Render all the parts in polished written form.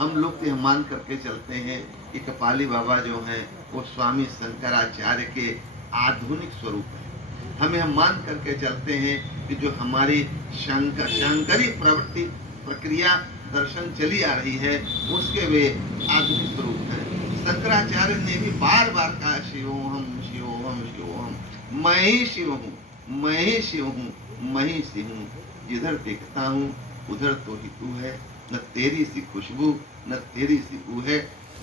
हम लोग तो यह मान करके चलते हैं कि कपाली बाबा जो हैं वो स्वामी शंकराचार्य के आधुनिक स्वरूप हैं। हम यह मान करके चलते हैं कि जो हमारी शंकरी प्रवृत्ति प्रक्रिया दर्शन चली आ रही है उसके वे आधुनिक स्वरूप हैं। शंकराचार्य ने भी बार बार कहा शिवोहम शिवोहम शिवोहम, मैं ही शिव हूँ, मैं ही शिव हूँ, मैं ही शिव हूँ। जिधर देखता हूँ उधर तो ही तू है, न तेरी सी खुशबू न तेरी सी बू है।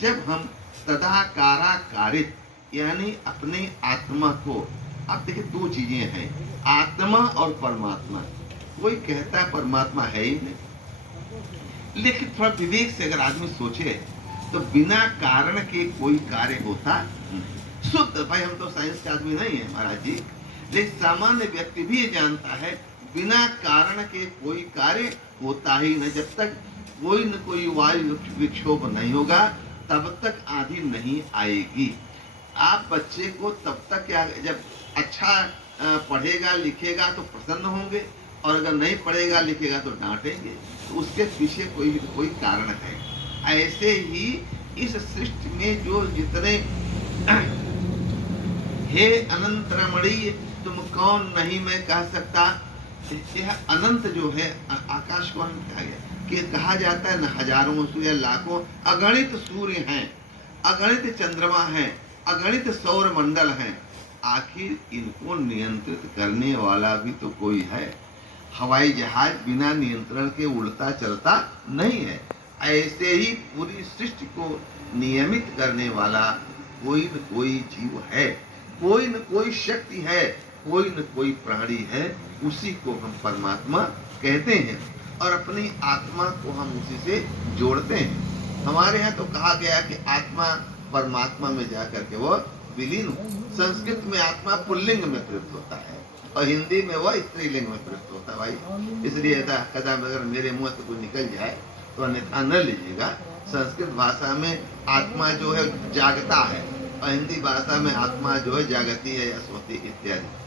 जब हम सदाकारा कारित यानी अपने आत्मा को, आप देखिए दो चीजें हैं, आत्मा और परमात्मा। कोई कहता परमात्मा है ही नहीं, लेकिन थोड़ा विवेक से अगर आदमी सोचे तो बिना कारण के कोई कार्य होता नहीं। शुद्ध भाई, हम तो साइंस के आदमी नहीं है महाराज जी, लेकिन सामान्य व्यक्ति भी ये जानता है बिना कारण के कोई कार्य होता ही नहीं। जब तक कोई न कोई वायु विक्षोभ नहीं होगा तब तक आंधी नहीं आएगी। आप बच्चे को तब तक क्या, जब अच्छा पढ़ेगा लिखेगा तो प्रसन्न होंगे, और अगर नहीं पढ़ेगा लिखेगा तो डांटेंगे। तो उसके पीछे कोई कारण है। ऐसे ही इस सृष्टि में जो जितने हे अनंत रमणीय तुम कौन नहीं मैं कह सकता, यह अनंत जो है आकाश को अनंत कहा गया कि कहा जाता है न हजारों सूर्य लाखों अगणित सूर्य हैं, अगणित चंद्रमा हैं, अगणित सौर मंडल हैं, आखिर इनको नियंत्रित करने वाला भी तो कोई है। हवाई जहाज बिना नियंत्रण के उड़ता चलता नहीं है। ऐसे ही पूरी सृष्टि को नियमित करने वाला कोई न कोई जीव है, कोई न कोई शक्ति है, कोई न कोई प्राणी है। उसी को हम परमात्मा कहते हैं और अपनी आत्मा को हम उसी से जोड़ते हैं। हमारे यहाँ तो कहा गया कि आत्मा परमात्मा में जाकर के वो विलीन हो। संस्कृत में आत्मा पुल्लिंग में प्रयुक्त होता है और हिंदी में वह स्त्रीलिंग में प्रयुक्त होता है भाई। इसलिए कदा अगर मेरे मुंह से कुछ निकल जाए तो अन्यथा न लीजिएगा। संस्कृत भाषा में आत्मा जो है जागता है और हिंदी भाषा में आत्मा जो है जागती है या सोती इत्यादि।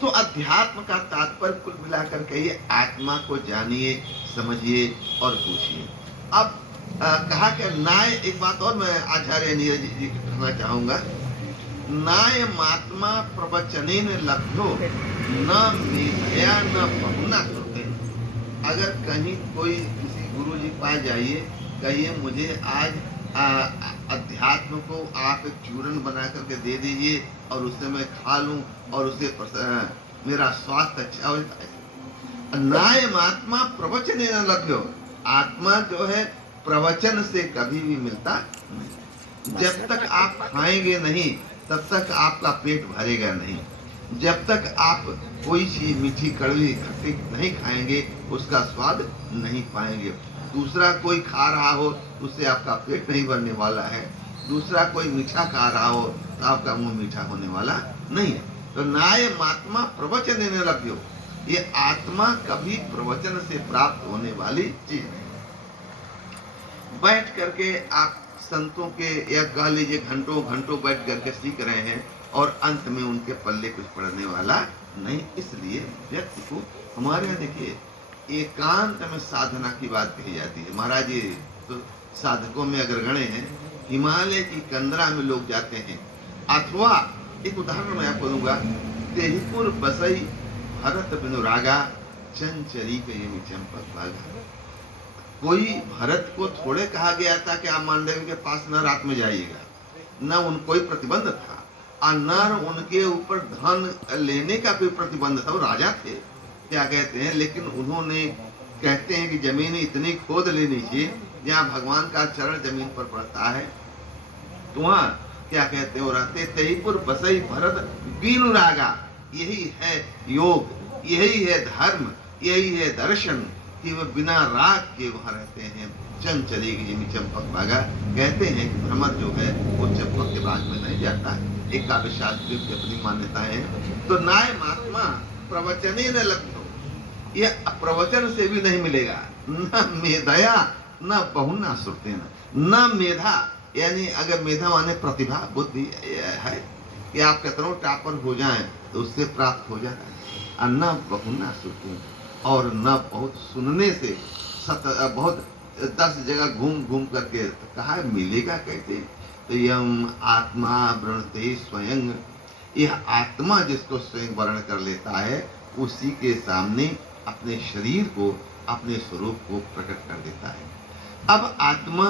तो अध्यात्म का तात्पर्य कुल मिलाकर के ये आत्मा को जानिए, समझिए और पूछिए। अब कहा कि नाय, एक बात और मैं आचार्य नीरज जी की कहना चाहूंगा, नाय मात्मा प्रवचनेन लभ्यो न मेधया न बहुना श्रुते। अगर कहीं कोई किसी गुरु जी पास जाइए, कहिए मुझे आज अध्यात्म को आप चूर्ण बना करके दे दीजिए और उससे मैं खा लूं और उससे मेरा स्वास्थ्य अच्छा हो जाए। नायमात्मा प्रवचनेन लभ्यो, आत्मा जो है प्रवचन से कभी भी मिलता नहीं। जब तक आप खाएंगे नहीं तब तक आपका पेट भरेगा नहीं। जब तक आप कोई चीज मीठी कड़वी खट्टी नहीं खाएंगे उसका स्वाद नहीं पाएंगे। दूसरा कोई खा रहा हो उससे आपका पेट नहीं भरने वाला है, दूसरा कोई मीठा खा रहा हो तो आपका मुंह मीठा होने वाला नहीं है। तो नायमात्मा प्रवचनेन लभ्यो, ये आत्मा कभी प्रवचन से प्राप्त होने वाली चीज नहीं। बैठ करके आप संतों के या कह लीजिए घंटों घंटों बैठ करके सीख रहे हैं और अंत में उनके पल्ले कुछ पड़ने वाला नहीं। इसलिए व्यक्ति को हमारे यहाँ देखिए एकांत में साधना की बात कही जाती है। महाराज जी तो साधकों में अग्रगण्य हैं। हिमालय की कंदरा में लोग जाते हैं, अथवा एक उदाहरण मैं आपको दूंगा, तेहपुर बसई भरत बिनु रागा चंचरी के चंपक भागा। कोई भरत को थोड़े कहा गया था कि आप मांडवी के पास न रात में जाइएगा, न उन कोई प्रतिबंध था और न उनके ऊपर धन लेने का कोई प्रतिबंध था। वो राजा थे क्या कहते हैं, लेकिन उन्होंने कहते हैं कि जमीन इतनी खोद लेनी चाहिए जहाँ भगवान का चरण जमीन पर पड़ता है, तो वहाँ क्या कहते हैं वो रहते। तेहीपुर बसई भरत बीनु रागा, यही है योग, यही है धर्म, यही है दर्शन कि वह बिना राग के वहाँ रहते हैं। चंचली की जिमी चंपक भागा, कहते हैं कि भ्रमर जो है वो चंपक के बाग में नहीं जाता है। एक काव्य शास्त्री की अपनी मान्यताएं हैं। तो नाय महात्मा प्रवचने न लभ्यो, यह प्रवचन से भी नहीं मिलेगा। न मेधया न बहुना श्रुतेन, न मेधा यानी अगर मेधा माने प्रतिभा बुद्धि है कि आप कितनों टापर हो जाएं तो उससे प्राप्त हो जाता है। न बहुना श्रुतेन, और न बहुत सुनने से बहुत 10 जगह घूम घूम करके, तो कहा मिलेगा कैसे? तो यम आत्मा वृणते स्वयं, यह आत्मा जिसको स्वयं वर्ण कर लेता है, उसी के सामने अपने शरीर को, अपने स्वरूप को प्रकट कर देता है। अब आत्मा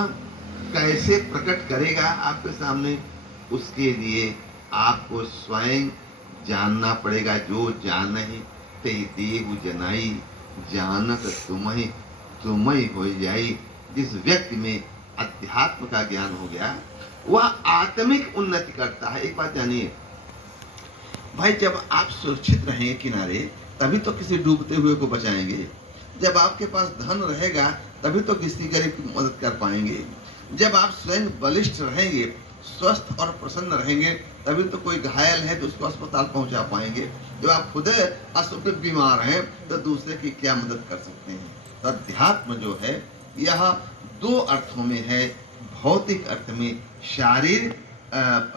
कैसे प्रकट करेगा आपके सामने? उसके लिए आपको स्वयं जानना पड़ेगा। जो जानहि ते देहु जनाई, जानत तुमहि हो जाई। जिस व्यक्ति में अध्यात्म का ज्ञान हो गया, वह आत्मिक उन्नति करता है। एक बात जानिए भाई, जब आप सुरक्षित रहेंगे किनारे, तभी तो किसी डूबते हुए को बचाएंगे। जब आपके पास धन रहेगा, तभी तो किसी गरीब की मदद कर पाएंगे। जब आप स्वयं बलिष्ठ रहेंगे, स्वस्थ और प्रसन्न रहेंगे, तभी तो कोई घायल है तो उसको अस्पताल पहुंचा पाएंगे। जब आप खुद असुख बीमार हैं, तो दूसरे की क्या मदद कर सकते हैं? तो अध्यात्म जो है, यह 2 अर्थों में है। भौतिक अर्थ में शारीरिक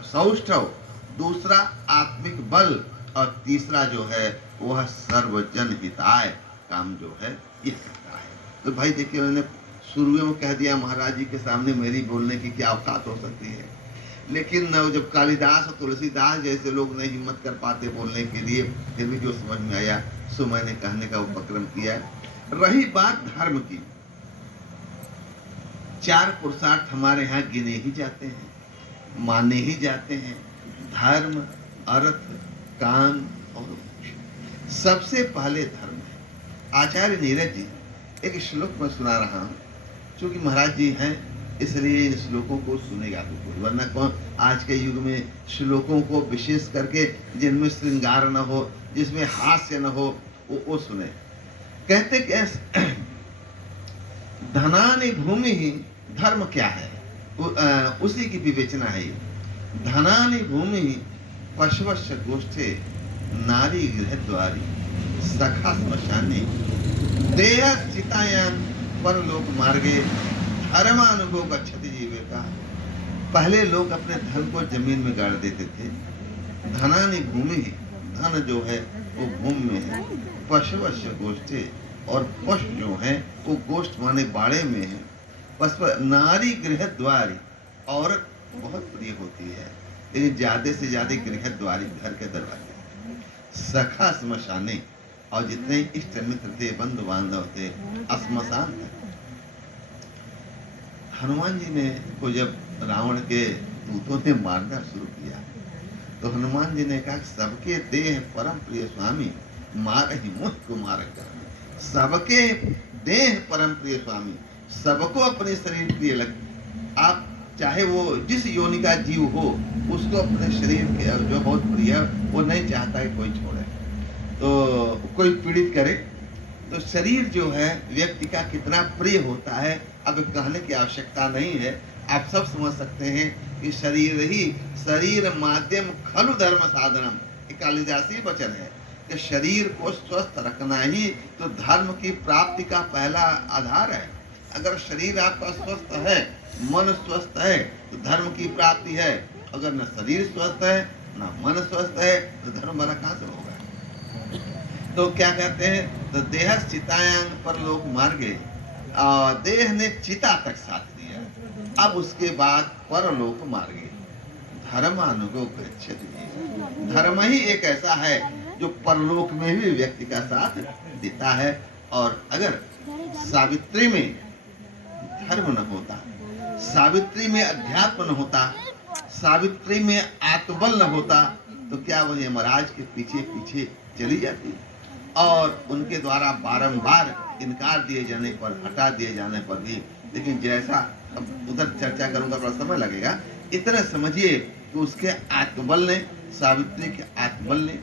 सौष्ठव, दूसरा आत्मिक बल, और तीसरा जो है वह सर्वजन हिताय काम जो है ये करता है। तो भाई देखिए, मैंने शुरू में कह दिया महाराज जी के सामने मेरी बोलने की क्या औकात हो सकती है, लेकिन जब कालिदास और तुलसीदास जैसे लोग नहीं हिम्मत कर पाते बोलने के लिए, फिर भी जो समझ में आया सो मैंने कहने का उपक्रम किया। रही बात धर्म की, 4 पुरुषार्थ हमारे यहाँ गिने ही जाते हैं, माने ही जाते हैं। धर्म, अर्थ, काम और मोक्ष। सबसे पहले धर्म है। आचार्य नीरज जी एक श्लोक में सुना रहा हूँ, क्योंकि महाराज जी हैं इसलिए इन श्लोकों को सुनेगा तो कोई, वरना कौन आज के युग में श्लोकों को, विशेष करके जिनमें श्रृंगार न हो, जिसमें हास्य न हो, वो सुने। कहते कैसे? धनानि भूमि ही धर्म क्या है, उसी की विवेचना है ये। धनानि भूमि ही पशवश्च गोष्ठे, नारी गृह द्वारी, सखा श्मशाने, देह चितायान परलोक मार्गे, धर्मानुभव गच्छति जीविका। पहले लोग अपने धन को जमीन में गाड़ देते थे। धनानि भूमि, धन जो है वो भूमि में है। पशुवश्य गोष्ठे, और पशु जो है वो गोष्ठ माने बाड़े में है। पशु नारी गृह द्वारी, औरत बहुत प्रिय होती है, लेकिन ज्यादा से ज्यादा गृह द्वारी घर के दरवाजे। सखा श्मशाने, और जितने इष्ट मित्र थे, बंधु बांधव थे, श्मशान तक। हनुमान जी ने को जब रावण के दूतों ने मारना शुरू किया, तो हनुमान जी ने कहा, सबके देह परम प्रिय स्वामी, मार ही मुझ को मार कर। सबके देह परम प्रिय स्वामी, सबको अपने शरीर प्रिय लगे। आप चाहे वो जिस योनि का जीव हो, उसको अपने शरीर के जो बहुत प्रिय है, वो नहीं चाहता है कोई छोड़े, तो कोई पीड़ित करे। तो शरीर जो है व्यक्ति का कितना प्रिय होता है, अब कहने की आवश्यकता नहीं है। आप सब समझ सकते हैं कि शरीर माध्यम खलु धर्म साधनम, कालिदासी वचन है कि शरीर को स्वस्थ रखना ही तो धर्म की प्राप्ति का पहला आधार है। अगर शरीर आपका स्वस्थ है, मन स्वस्थ है, तो धर्म की प्राप्ति है। अगर न शरीर स्वस्थ है, न मन स्वस्थ है, तो धर्म भला कहाँ से होगा? तो क्या कहते हैं? तो देह चितायांग पर लोग मार गए, देह ने चिता तक साथ दिया। अब उसके बाद परलोक मार गए। धर्मानुगो गच्छति। धर्म ही एक ऐसा है जो परलोक में भी व्यक्ति का साथ देता है। और अगर सावित्री में धर्म न होता, सावित्री में अध्यात्म न होता, सावित्री में आत्मबल न होता, तो क्या वह यमराज के पीछे पीछे चली जाती? और उनके द्वारा बारंबार इनकार दिए जाने पर, हटा दिए जाने पर भी, लेकिन जैसा, अब उधर चर्चा करूंगा, बड़ा समय लगेगा। इतना समझिए कि उसके आत्मबल ने, सावित्री के आत्मबल ने,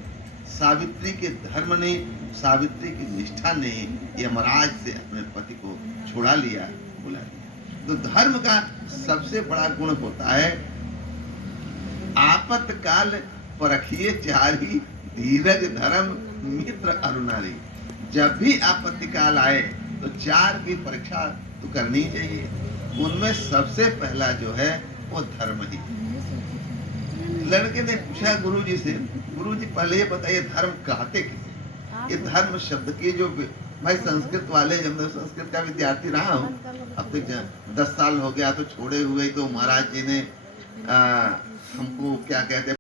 सावित्री के धर्म ने, सावित्री की निष्ठा ने यमराज से अपने पति को छुड़ा लिया, बुला लिया। तो धर्म का सबसे बड़ा गुण होता है आपत्काल परखिए चारी, धीरज धर्म मित्र अरुणारी। जब भी आपत्ति काल आए तो 4 की परीक्षा तो करनी चाहिए। उनमें सबसे पहला जो है वो धर्म ही। लड़के ने पूछा गुरुजी से, गुरुजी पहले ये बताइए धर्म कहते किसे? ये धर्म शब्द की जो भाई संस्कृत वाले, जब मैं संस्कृत का विद्यार्थी रहा हूँ, अब तक 10 साल हो गया, तो छोड़े हुए तो महाराज जी ने हमको क्या कहते